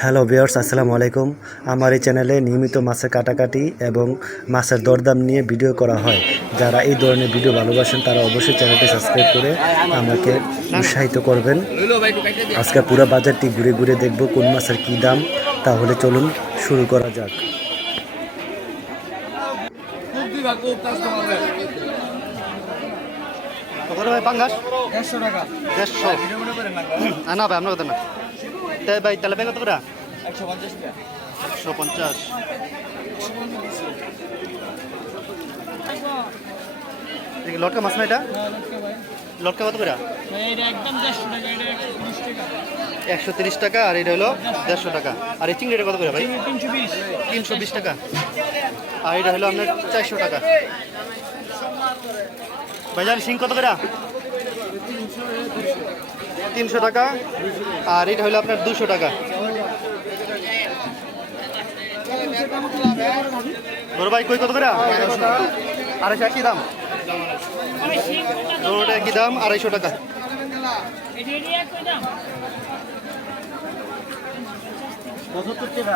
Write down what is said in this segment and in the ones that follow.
Hello বিয়ার্স আসসালামু আলাইকুম। আমার এই চ্যানেলে নিয়মিত মাছের কাটাকাটি এবং মাছের দরদাম নিয়ে ভিডিও করা হয়। যারা এই ধরনের ভিডিও ভালোবাসেন, তারা অবশ্যই চ্যানেলটি সাবস্ক্রাইব করে আমাকে উৎসাহিত করবেন। আজকে পুরো বাজারটি ঘুরে ঘুরে দেখব কোন মাছের কী দাম। তাহলে চলুন শুরু করা যাক। দেড়শো টাকা। দেড়শো। না ভাই, আপনার কথা না। ভাই তাহলে ব্যাগ কত করে? একশো পঞ্চাশ একশো পঞ্চাশ। লটকা মাছ না এটা? লটকা কত করে? একশো তিরিশ টাকা। আর এটা হলো দেড়শো টাকা। আর এই চিংড়িটা কত করে ভাই? তিনশো বিশ। তিনশো বিশ টাকা। আর এটা হলো আপনার চারশো টাকা। বাজার সিং কত করে? তিনশো টাকা। আর এটা হলো আপনার দুশো টাকা। বড় ভাই কই কত করে? আড়াইশো একই দাম দুটোটা একই দাম? আড়াইশো টাকা পঁচাত্তর টাকা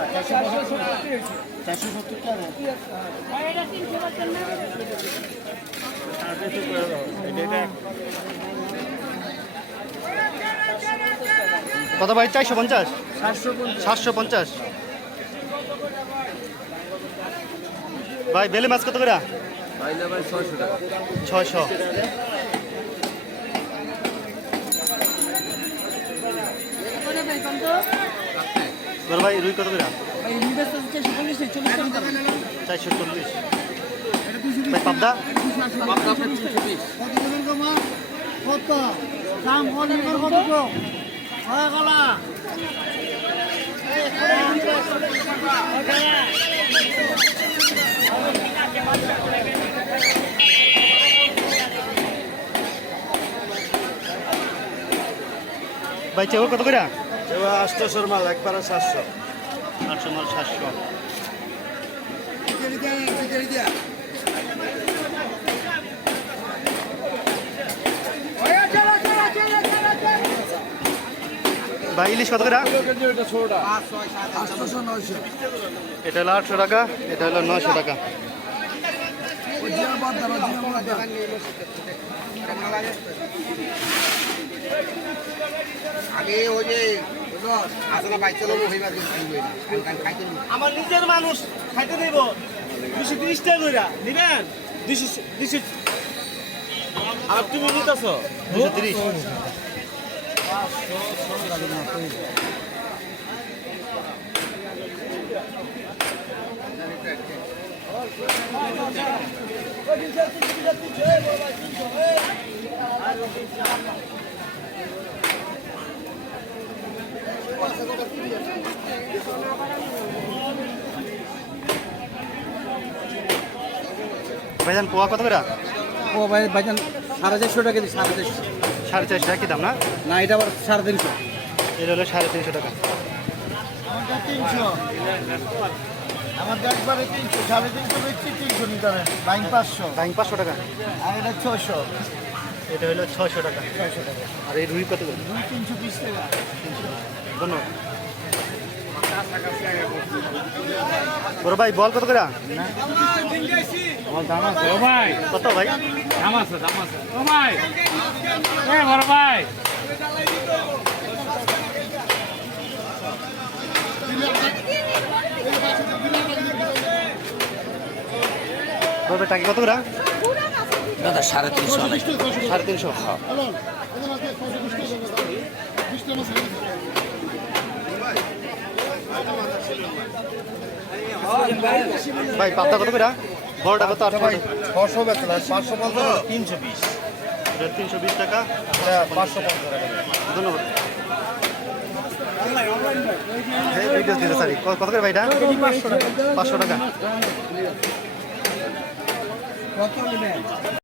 চারশো সত্তর টাকা। কত ভাই চারশো পঞ্চাশ? সাতশো পঞ্চাশ। ভাই বেলে মাছ কত করে? ছয়শো। ভাই রুই কত করে? চারশো চল্লিশ। ভাই পাবদা? কত কত হয় গলা ভাই চেউর কত করে? এবার আটশোশোর মাল একবারে সাতশো। আটশো মাল সাতশো। ভাই ইলিশ কত করে? এটা হলো আটশো টাকা এটা হলো নশো টাকা। আগে ওই যে আমার নিজের মানুষ খাইতে দেব দুশো তিরিশ টাকা কইরা নিবেন? দুশো দুশো আর তুমি নিতেছ? দুশো তিরিশ। ভাইজান পোয়া কত করে? ও ভাই ভাইজান সাড়ে চারশো টাকা দিই সাড়ে চারশো। সাড়ে চারশো টাকা কি দাম না? না এটা আবার সাড়ে তিনশো। এটা হলো সাড়ে তিনশো টাকা। তিনশো। একবারে তিনশো সাড়ে তিনশো বেচছি তিনশো নিতে হবে। লাইন পাঁচশো। বাইং পাঁচশো টাকা? আর এটা ছশো এটা হলো ছয়শো টাকা। ছয়শো টাকা। আর এই রুই কত তিনশো বিশ টাকা। ধন্যবাদ। বড় ভাই বল কত করে? আমার দাম আছে। ভাই কত ভাই? দাম আছে দাম আছে। ভাই বড় ভাই। বড় টাকি কত করে? দাদা সাড়ে তিনশো সাড়ে তিনশো। ভাই পাতা কত করে? বড়টা কত? আটশো ভাই ছশো বেতন পাঁচশো পঞ্চাশ তিনশো বিশ। এটা তিনশো বিশ টাকা। পাঁচশো পঞ্চাশ টাকা ধন্যবাদ। এই ভিডিও দিতে সারি কত করে ভাইটা পাঁচশো টাকা।